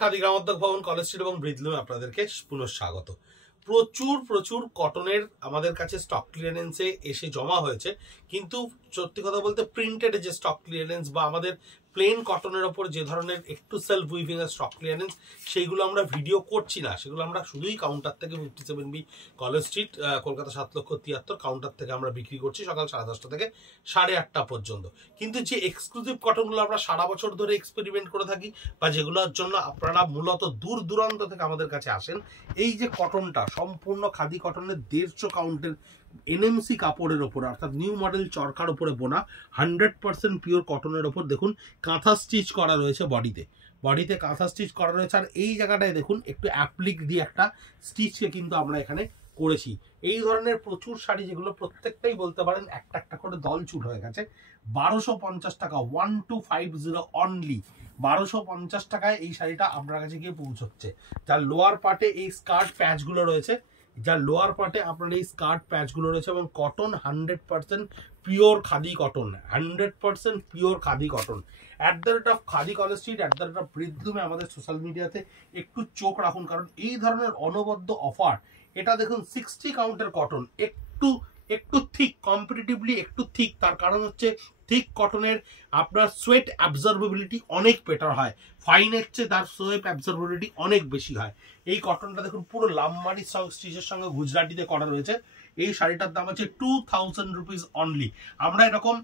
খাদি গ্রামোদ্যোগ ভবন, college street এবং ব্রিজলুমে আপনাদেরকে পুনঃস্বাগত। প্রচুর প্রচুর কটনের আমাদের কাছে স্টক ক্লিয়ারেন্সে এসে জমা হয়েছে, কিন্তু সত্যি কথা বলতে প্রিন্টেড যে স্টক ক্লিয়ারেন্স বা আমাদের প্লেন কটনের ওপর যে ধরনের একটু সেলফ উইভিং এর স্টক ক্লিয়ারেন্স, সেইগুলো আমরা ভিডিও করছি না। সেগুলো আমরা শুধুই কাউন্টার থেকে 57B college street, Kolkata 7,73,000 counter থেকে আমরা বিক্রি করছি সকাল 10:30 থেকে 8:30 পর্যন্ত। কিন্তু যে এক্সক্লুসিভ কটনগুলো আমরা সারা বছর ধরে এক্সপেরিমেন্ট করে থাকি বা যেগুলোর জন্য আপনারা মূলত দূর দূরান্ত থেকে আমাদের কাছে আসেন, এই যে কটনটা সম্পূর্ণ খাদি কটনের 150 কাউন্টের এনএমসি কাপড়ের ওপর, অর্থাৎ নিউ মডেল চরকার উপরে বোনা 100% পিওর কটনের ওপর দেখুন কাঁথা স্টিচ করা রয়েছে। বডিতে কাঁথা স্টিচ করা রয়েছে। আর এই জায়গাটায় দেখুন একটু অ্যাপ্লিক দিয়ে একটা স্টিচকে কিন্তু আমরা এখানে করেছি। এই ধরনের প্রচুর শাড়ি যেগুলো প্রত্যেকটাই বলতে পারেন একটা একটা করে দলচুট হয়ে গেছে। 1250 টাকা, 1250 অনলি। 1250 টাকায় এই শাড়িটা আপনার কাছে গিয়ে পৌঁছচ্ছে। যার লোয়ার পার্টে এই স্কার্ট প্যাচগুলো রয়েছে, এবং cotton 100% pure khadi cotton, 100% pure khadi cotton. At the rate of khadi College Street, at the rate of ব্রিজলুমে আমাদের সোশ্যাল মিডিয়াতে একটু চোখ রাখুন, কারণ এই ধরনের অনবদ্য অফার। এটা দেখুন 60 কাউন্টের কটন, একটু থিক, কম্পিটিটিভলি একটু থিক। তার কারণ হচ্ছে থিক কটনের আপনার সোয়েট অ্যাবজর্বেবিলিটি অনেক বেটার হয়, ফাইনের চেয়ে তার সোয়েট অ্যাবজর্বেবিলিটি অনেক বেশি হয়। এই কটনটা দেখুন পুরো লামবাড়ি স্টিচের সঙ্গে গুজরাটিতে করা রয়েছে। এই শাড়িটার দাম আছে 2000 রুপিস অনলি। আমরা এরকম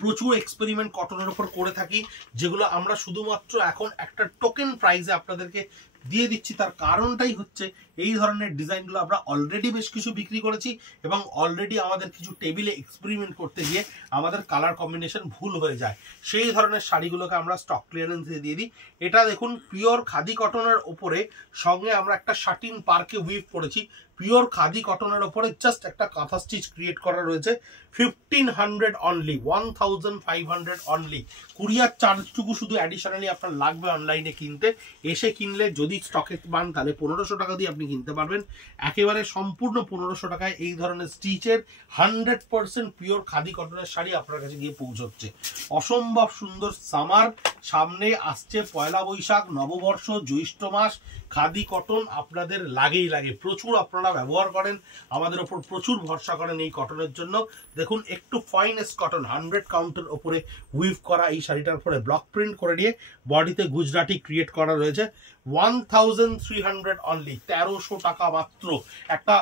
প্রচুর এক্সপেরিমেন্ট কটনের উপর করে থাকি, যেগুলো আমরা শুধুমাত্র এখন একটা টোকেন প্রাইসে আপনাদেরকে দিয়ে দিচ্ছি। তার কারণটাই হচ্ছে এই ধরনের ডিজাইনগুলো আমরা অলরেডি বেশ কিছু বিক্রি করেছি, এবং অলরেডি আমাদের কিছু টেবিলে এক্সপেরিমেন্ট করতে গিয়ে আমাদের কালার কম্বিনেশন ভুল হয়ে যায়। সেই ধরনের শাড়িগুলোকে আমরা স্টক ক্লিয়ারেন্সে দিয়ে দিই। এটা দেখুন পিওর খাদি কটনের ওপরে সঙ্গে আমরা একটা শাটিন পার্কে উইভ করেছি। পিওর খাদি কটনের ওপরে জাস্ট একটা কাঁথা স্টিচ ক্রিয়েট করা রয়েছে। 1500 অনলি, 1500 অনলি। কুরিয়ার চার্জটুকু শুধু অ্যাডিশনালি আপনার লাগবে অনলাইনে কিনতে। এসে কিনলে যদি স্টকে পান তাহলে 1500 টাকা দিয়ে আপনি কিনতে পারবেন। একেবারে সম্পূর্ণ 1500 টাকায় এই ধরনের স্টিচের 100% পিওর খাদি কটনের শাড়ি আপনার কাছে গিয়ে পৌঁছচ্ছে। অসম্ভব সুন্দর সামার সামনে আসছে, পয়লা বৈশাখ, নববর্ষ, জ্যৈষ্ঠ মাস। খাদি কটন আপনাদের লাগেই লাগে, প্রচুর আপনারা ব্যবহার করেন, আমাদের ওপর প্রচুর ভরসা করেন এই কটনের জন্য। দেখুন একটু ফাইনেস্ট কটন, 100 কাউন্টের ওপরে উইভ করা এই শাড়িটার উপরে ব্লক প্রিন্ট করে দিয়ে বডিতে গুজরাটি ক্রিয়েট করা রয়েছে। 1300 অনলি, 1300 টাকা মাত্র। একটা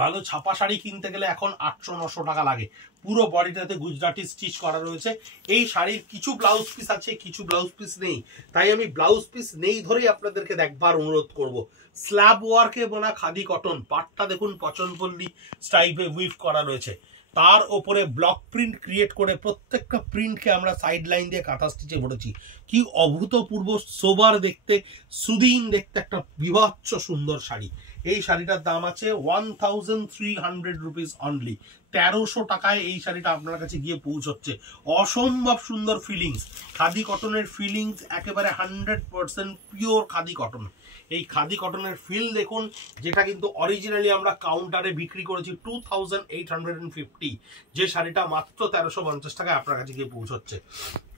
ভালো ছাপা শাড়ি কিনতে গেলে এখন 800-900 টাকা লাগে। পুরো বডিটাতে গুজরাটি স্টিচ করা রয়েছে। এই শাড়ির কিছু ব্লাউজ পিস আছে, কিছু ব্লাউজ পিস নেই, তাই আমি ব্লাউজ পিস নেই ধরেই আপনাদেরকে দেখবার অনুরোধ করব। স্ল্যাব ওয়ার্কে বোনা খাদি কটন, পাটটা দেখুন পচনপল্লী স্টাইপে উইভ করা রয়েছে। তার ওপরে ব্লক প্রিন্ট ক্রিয়েট করে প্রত্যেকটা প্রিন্টকে আমরা সাইড লাইন দিয়ে কাঁথা স্টিচে ভরেছি। কি অভূতপূর্ব সোবার দেখতে, সুদিন দেখতে একটা বিভৎস সুন্দর শাড়ি। এই শাড়িটার দাম আছে 1300 রুপিস অনলি। 1300 টাকায় এই শাড়িটা আপনার কাছে গিয়ে পৌঁছচ্ছে। অসম্ভব সুন্দর ফিলিংস, খাদি কটনের ফিলিংস, একেবারে 100% পিওর খাদি কটন। এই খাদি কটনের ফিল দেখুন, যেটা কিন্তু অরিজিনালি আমরা কাউন্টারে বিক্রি করেছি 2850, যে শাড়িটা মাত্র 1350 টাকায় আপনার কাছে গিয়ে পৌঁছচ্ছে।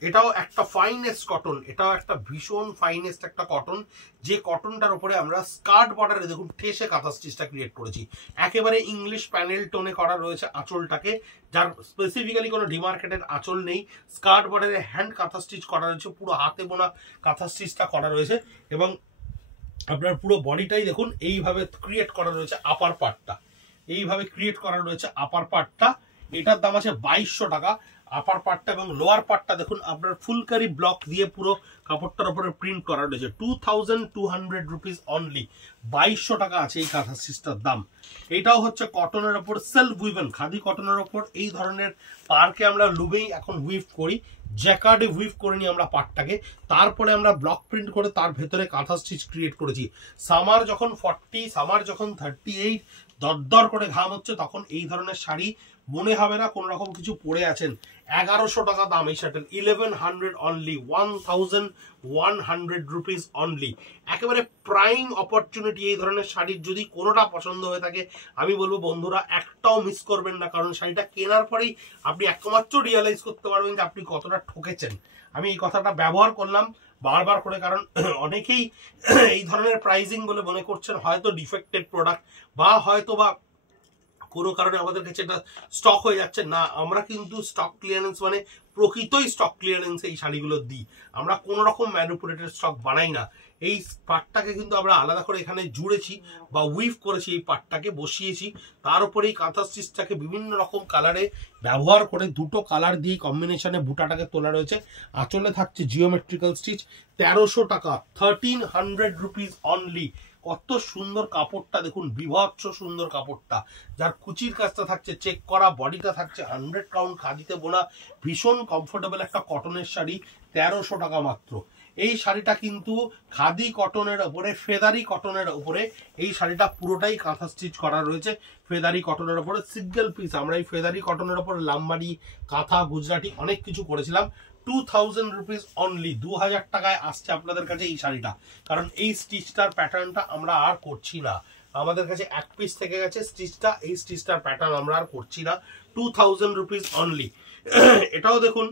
এটাও একটা ফাইনেস্ট কটন, এটাও একটা ভীষণ ফাইনেস্ট একটা কটন, যে কটনটার উপরে আমরা স্কার্ট বর্ডারে দেখুন ঠেসে কাঁথা স্টিচটা ক্রিয়েট করেছি। একেবারে ইংলিশ প্যানেল টোনে করা রয়েছে আঁচলটাকে, যার স্পেসিফিক্যালি কোনো ডিমার্কেটেড আঁচল নেই। স্কার্ট বর্ডারে হ্যান্ড কাঁথা স্টিচ করা রয়েছে, পুরো হাতে বোনা কাঁথা স্টিচটা করা রয়েছে, এবং আপনার পুরো বডিটাই দেখুন এইভাবে ক্রিয়েট করা রয়েছে। আপার পার্টটা এইভাবে ক্রিয়েট করা রয়েছে, আপার পার্টটা। এটার দাম আছে 2200 টাকা আপার পার্টটা, এবং লোয়ার পার্টটা দেখুন আপনার ফুলকারি ব্লক দিয়ে পুরো কাপড়টার উপরে প্রিন্ট করা রয়েছে। 2200 রুপিস অনলি, 2200 টাকা আছে এই কাঁথা স্টিচটার দাম। এটাও হচ্ছে কটনের ওপর সেলফ উইভেন, খাদি কটনের ওপর এই ধরনের পার্কে আমরা লুবেই এখন উইভ করি, জ্যাকার্ডে উইভ করে নিই আমরা পার্টটাকে, তারপরে আমরা ব্লক প্রিন্ট করে তার ভেতরে কাঁথা স্টিচ ক্রিয়েট করেছি। সামার যখন 40, সামার যখন 38, দরদর করে ঘাম হচ্ছে, তখন এই ধরনের শাড়ি মনে হবে না কোন রকম কিছু পরে আছেন। 1100 টাকা দাম এই শার্টের, 1100 অনলি, 1100 রুপিস অনলি। একেবারে প্রাইম অপরচুনিটি এই ধরনের শাড়ির। যদি কোনোটা পছন্দ হয়ে থাকে আমি বলবো বন্ধুরা একটাও মিস করবেন না, কারণ শাড়িটা কেনার পরেই আপনি একমাত্র রিয়েলাইজ করতে পারবেন যে আপনি কতটা ঠকেছেন। আমি এই কথাটা ব্যবহার করলাম, বারবার করে, কারণ অনেকেই এই ধরনের প্রাইজিং বলে মনে করছেন হয়তো ডিফেক্টেড প্রোডাক্ট বা হয়তো বা কোনো কারণে আমাদের কাছে এটা স্টক হয়ে যাচ্ছে না। আমরা কিন্তু স্টক ক্লিয়ারেন্স মানে প্রকৃতই স্টক ক্লিয়ারেন্স এই শাড়িগুলো দিই, আমরা কোনো রকম ম্যানিপুলেটেড স্টক বানাই না। এই পাটটাকে কিন্তু আমরা আলাদা করে এখানে জুড়েছি বা উইভ করেছি, এই পাটটাকে বসিয়েছি, তার উপরে এই কাঁথা স্টিচটাকে বিভিন্ন রকম কালারে ব্যবহার করে দুটো কালার দিয়ে কম্বিনেশনে বুটাটাকে তোলা রয়েছে। আঁচলে থাকছে জিওমেট্রিক্যাল স্টিচ, 1300 টাকা, 1300 রুপিস অনলি। কত সুন্দর কাপড়টা দেখুন, বিভৎস সুন্দর কাপড়টা, যার কুচির কাজটা থাকছে চেক করা, বডিটা থাকছে 100 কাউন্ট খাদিতে বোনা, ভীষণ কমফোর্টেবল একটা কটনের শাড়ি, 1300 টাকা মাত্র। এই শাড়িটা কিন্তু খাদি কটনের উপরে, ফেদারি কটনের উপরে এই শাড়িটা পুরোটাই কাঁথা স্টিচ করা রয়েছে। ফেদারি কটনের উপরে সিঙ্গেল পিস, আমরা এই ফেদারি কটনের উপরে লাম্বারি, কাঁথা, গুজরাটি অনেক কিছু করেছিলাম। 2000 রুপিস অনলি, 2000 টাকায় আসছে আপনাদের কাছে এই শাড়িটা। কারণ এই স্টিচটার প্যাটার্নটা আমরা আর করছি না, আমাদের কাছে এক পিস থেকে গেছে স্টিচটা, এই স্টিচটার প্যাটার্ন আমরা আর করছি না। 2000 রুপিস অনলি। এটাও দেখুন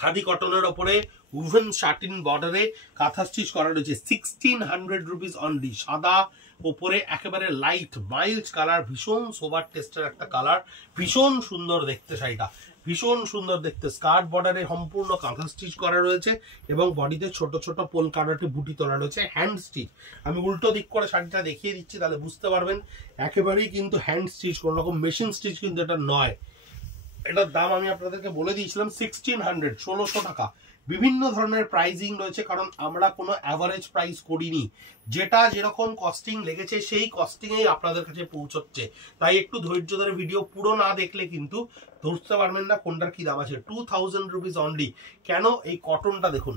খাদি কটনের ওপরে উভেন শাটিন বর্ডারে কাঁথা স্টিচ করা রয়েছে, 1600 রুপিস অনলি। সাদা ওপরে একেবারে লাইট মাইল্ড কালার, ভীষণ সোবার টেস্টের একটা কালার, ভীষণ সুন্দর দেখতে শাড়িটা, ভীষণ সুন্দর দেখতে। স্কার্ট বর্ডারে সম্পূর্ণ কাঁথা স্টিচ করা রয়েছে এবং বডিতে ছোট ছোট পোলকাডাটি বুটি তোলা রয়েছে, হ্যান্ড স্টিচ। আমি উল্টো দিক করে শাড়িটা দেখিয়ে দিচ্ছি, তাহলে বুঝতে পারবেন একেবারেই কিন্তু হ্যান্ড স্টিচ, কোনো রকম মেশিন স্টিচ কিন্তু এটা নয়। এটার দাম আমি আপনাদেরকে বলে দিয়েছিলাম 1600, 1600 টাকা। বিভিন্ন ধরনের প্রাইজিং রয়েছে, কারণ আমরা কোনো অ্যাভারেজ প্রাইস করিনি, যেটা যেরকম কস্টিং লেগেছে সেই কস্টিংয়েই আপনাদের কাছে পৌঁছচ্ছে। তাই একটু ধৈর্য ধরে ভিডিও পুরো না দেখলে কিন্তু ধরতে পারবেন না কোনটার কি দাম আছে। 2000 রুপিস অনলি। কেন? এই কটনটা দেখুন,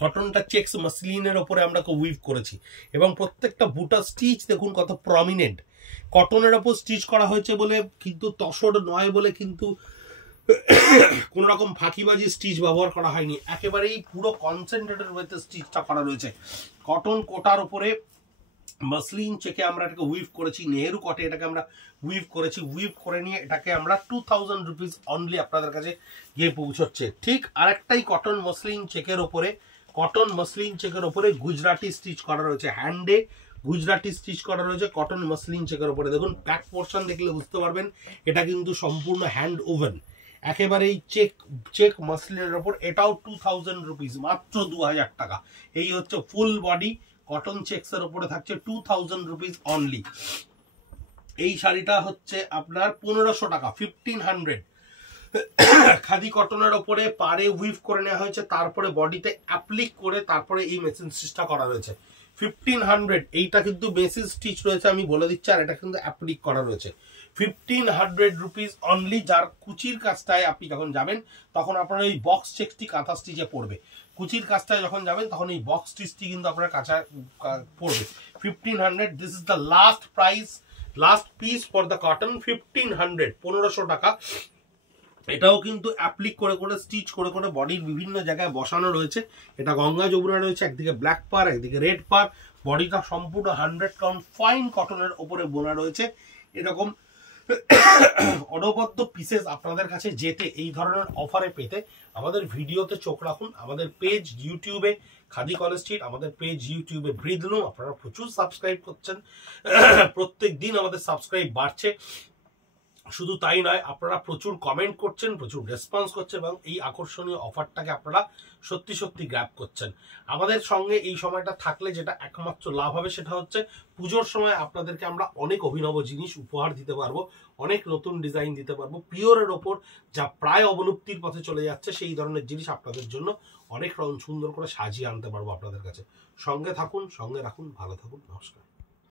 কটনটা চেক্স মাসলিনের ওপরে আমরা উইভ করেছি এবং প্রত্যেকটা বুটা স্টিচ দেখুন কত প্রমিনেন্ট। কটনের ওপর স্টিচ করা হয়েছে বলে কিন্তু তসর নয় বলে কিন্তু কোন রকম ফাঁকিবাজি স্টিচ ব্যবহার করা হয়নি, একেবারেই পুরো কনসেন্ট্রেটেড ওয়েতে স্টিচটা করা রয়েছে। কটন কোটার উপরে মাসলিন চেকে আমরা এটাকে উইভ করেছি, নেহেরু কটে এটাকে আমরা উইভ করেছি, উইভ করে নিয়ে এটাকে আমরা 2000 রুপিস অনলি আপনাদের কাছে গিয়ে পৌঁছচ্ছে। ঠিক আরেকটাই কটন মসলিন চেকের ওপরে, কটন মসলিন চেকের ওপরে গুজরাটি স্টিচ করা রয়েছে, হ্যান্ডে গুজরাটি স্টিচ করা রয়েছে কটন মসলিন চেকের উপরে। দেখুন ব্যাক পোর্শন দেখলে বুঝতে পারবেন এটা কিন্তু সম্পূর্ণ হ্যান্ড ওভেন, একেবারেই চেক মসলিনের উপর। এটাও 2000 রুপিস, মাত্র 2000 টাকা। এই হচ্ছে ফুল বডি কটন চেক্সের উপরে থাকছে 2000 রুপিস অনলি। এই শাড়িটা হচ্ছে আপনার 1500 টাকা, 1500। খাদি কটনের ওপরে পারে উইভ করে নেওয়া হয়েছে, তারপরে বডিতে অ্যাপ্লিক করে তারপরে এই মেশিন স্টিচটা করা রয়েছে 1500। এইটা কিন্তু মেশিন স্টিচ রয়েছে আমি বলে দিচ্ছি, আর এটা কিন্তু অ্যাপ্লিক করা রয়েছে 1500 রুপিস অনলি। যার কুচির কাজটায় আপনি যখন যাবেন তখন আপনার এই বক্স চেকটি কাঁথা স্টিচে পড়বে, কুচির কাজটায় যখন যাবেন তখন এই বক্স স্টিচটি কিন্তু আপনার কাঁচা পড়বে 1500। This is the last price, last piece for the cotton, 1500, 1500 টাকা। এটাও কিন্তু অ্যাপ্লিক করে করে স্টিচ করে করে বডির বিভিন্ন জায়গায় বসানো রয়েছে। এটা গঙ্গা যমুনা রয়েছে, একদিকে ব্ল্যাক পার একদিকে রেড পার, বডিটা সম্পূর্ণ 100 কাউন্ট ফাইন কটনের ওপরে বোনা রয়েছে। এরকম অনবদ্য পিসেস আপনাদের কাছে যেতে, এই ধরনের অফারে পেতে আমাদের ভিডিওতে চোখ রাখুন। আমাদের পেজ ইউটিউবে খাদি কলেজ স্ট্রিট, আমাদের পেজ ইউটিউবে ব্রিথ লুম, আপনারা প্রচুর সাবস্ক্রাইব করছেন, প্রত্যেক দিন আমাদের সাবস্ক্রাইব বাড়ছে। শুধু তাই নয়, আপনারা প্রচুর কমেন্ট করছেন, প্রচুর রেসপন্স করছেন এবং এই আকর্ষণীয় অফারটাকে আপনারা সত্যি সত্যি গ্র্যাব করছেন। আমাদের সঙ্গে এই সময়টা থাকলে যেটা একমাত্র লাভ হবে সেটা হচ্ছে পুজোর সময় আপনাদেরকে আমরা অনেক অভিনব জিনিস উপহার দিতে পারবো, অনেক নতুন ডিজাইন দিতে পারবো পিওরের ওপর, যা প্রায় অবলুপ্তির পথে চলে যাচ্ছে সেই ধরনের জিনিস আপনাদের জন্য অনেক সুন্দর করে সাজিয়ে আনতে পারবো আপনাদের কাছে। সঙ্গে থাকুন, সঙ্গে রাখুন, ভালো থাকুন, নমস্কার।